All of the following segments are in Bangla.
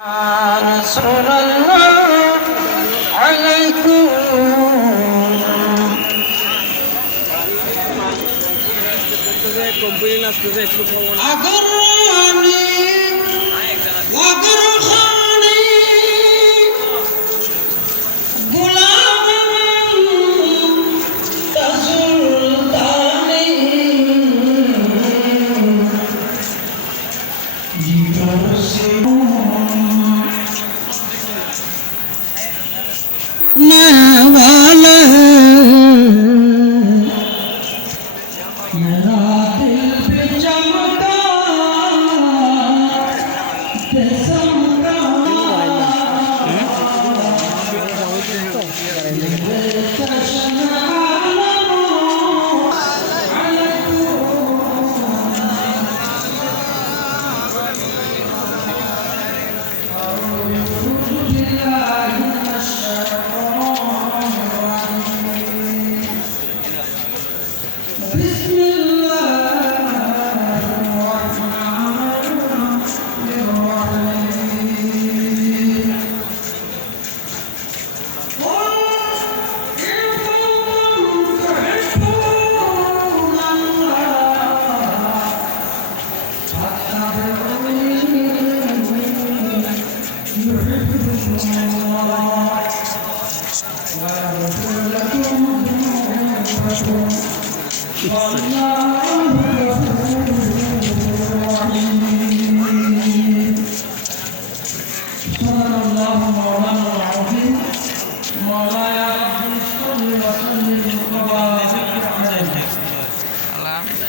رسول الله عليكم أغراني وأغرخاني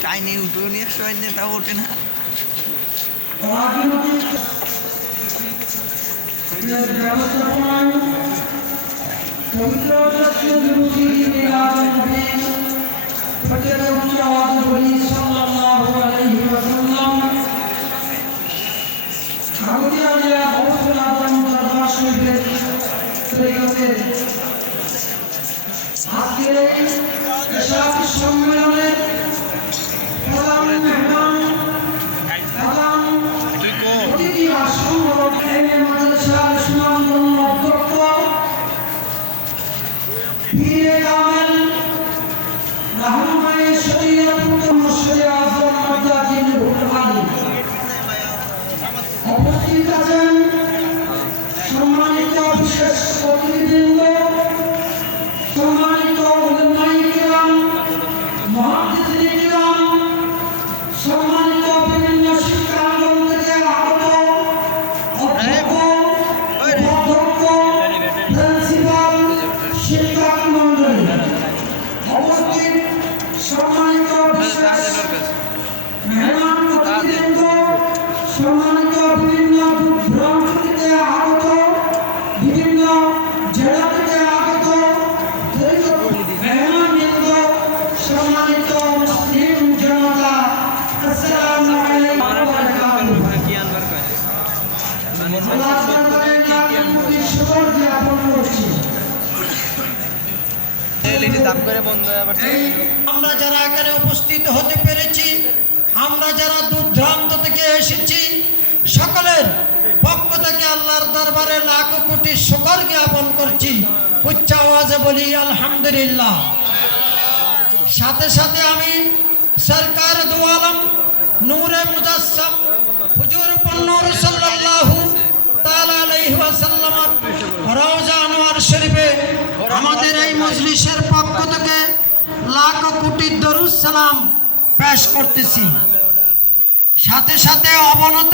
Chinese doing this right now, holding up. వ్యవస్థపూర్ణ పవిత్రరత్న విరోధి నిరాజనే ప్రజలక్షవాద బలి సల్లల్లాహు అలైహి వసల్లం ठाकुरिया बहुत पुरातन दरबार से त्रयोदश आपके शास्त्र সম্মানিত বিশেষ অতিথিবৃন্দ, সম্মানিত মুহাদ্দিসিনে কিরাম সম্মানিত বিভিন্ন শিক্ষাঙ্গন থেকে আগত অধ্যক্ষ উপাধ্যক্ষ প্রিন্সিপাল শিক্ষক মন্ডলী অবস্থিত সম্মানিত বিশেষ মেহমান অতিথিবৃন্দ, সম্মানিত আমরা যারা এখানে উপস্থিত হতে পেরেছি, আমরা যারা দূর দূরান্ত থেকে এসেছি, সকলের পক্ষ থেকে আল্লাহর দরবারে লাখ কোটি শুকর জ্ঞাপন করছি। উচ্চ আওয়াজে বলি, আলহামদুলিল্লাহ। সাথে সাথে আমি সরকার দু আলম, নূরে মুজাসসাম, হুজুর আমাদের এই মজলিসের পক্ষ থেকে লাখ কোটি দরুদ সালাম পেশ করতেছি। সাথে সাথে অবনত